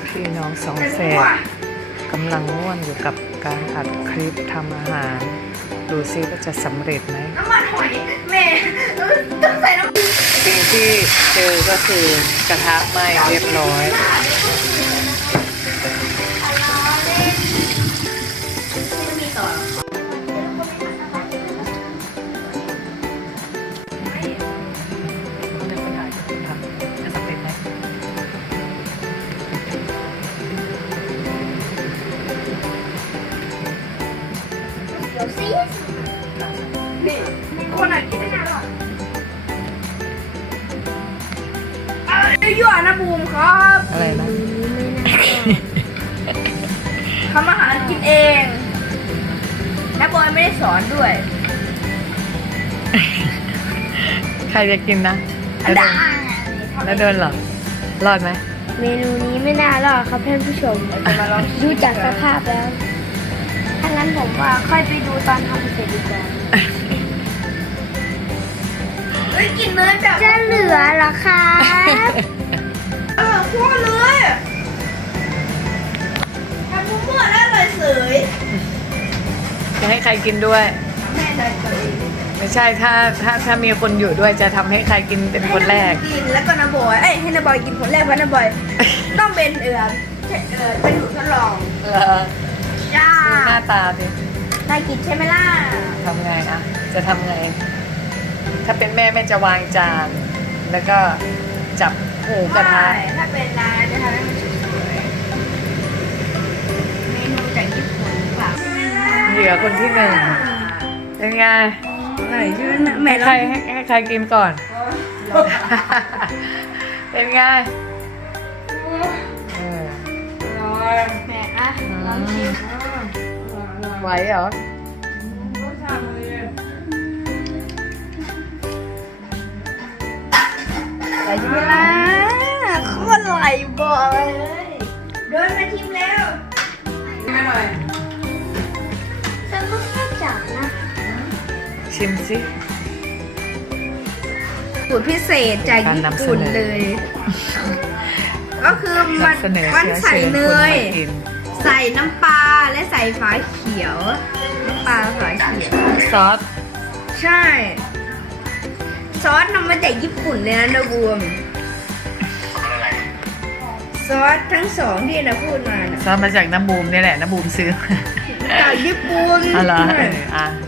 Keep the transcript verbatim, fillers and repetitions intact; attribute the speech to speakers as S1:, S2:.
S1: พี่น้องสองแฝดกำลังง่วนอยู่กับการอัดคลิปทำอาหารดูซิว่าจะสำเร็จไหม
S2: น้ำมันหอยแม่ต้องใส่น้ำ
S1: สิ่งที่เจอก็คือกระทะไหม้เรียบร้อย
S2: เดี๋ยวสินี่คนไหนกินได้นานหรออะไรยั่วนะบูมครับ
S1: อะไรนะ
S2: ทำอาหารกินเองน้าบอยไม่ได้สอนด้วย
S1: ใครจะกินนะแล้วโดนเหรอรอดไหม
S3: เมนูนี้ไม่น่ารอดครับท่านผู้ชมเราจะมาลองดูจากสภาพแล้วถ้างั้นผมว่าค่อยไปดูตอนทำเสร็จดีกว่า
S2: เฮ้ยกินเนื้อแบบ
S3: จะเหลือเหรอครับ
S2: เออคั่วเลยทำมั่วๆแล้วเลยเสย
S1: จะให้ใครกินด้วย
S2: แม่ได้เสย
S1: ไม่ใช่ถ้าถ้าถ้ามีคนอยู่ด้วยจะทำให้ใครกินเป็นคนแรก
S2: กินแล้วก็น้าบอยเอ้ยให้น้าบอยกินคนแรกเพราะน้าบอยต้องเป็นเอือเออเป็นหนูทดลอง
S1: เออ
S2: จ้า
S1: หน้าตาดิ
S2: น่ากินใช่ไหมล่ะ
S1: ทำไงอะจะทำไงถ้าเป็นแม่แม่จะวางจานแล้วก็จับหูกระทะ
S2: ถ้าเป็นนายจะทำให้มันสวยๆเมนูจากญี่ปุ่นค่ะ
S1: เหยื่อคนที่หนึ่งเป็นไง
S2: ไหนชื่อแม่
S1: ใครให้ให้ใครกินก่อนเป็นไง
S2: แม่อะลองชิม
S1: ไหวเหรอ
S2: ไหวใช่ไหมล่ะโคตรไหลบอกเลยเดินมาชิมแล้วไม่หน่อย
S3: จะต้องแค่จับนะ
S1: ชิมสิ
S2: สูตรพิเศษจากญี่ปุ่นเลยก็คือมันมันใส่เนยใส่น้ำปลาและใส่ฝาเขียวน้ำปลาฝาเขียว
S1: ซอส
S2: ใช่ซอสนำมาจากญี่ปุ่นเลยนะนะบูมซอสทั้งสองที่นะพูดมา
S1: ซอสมาจากน้ำบูมนี่แหละน้ำบูมซื้อ
S2: จากญี่ปุ่น
S1: อ๋อเหรออ่ะ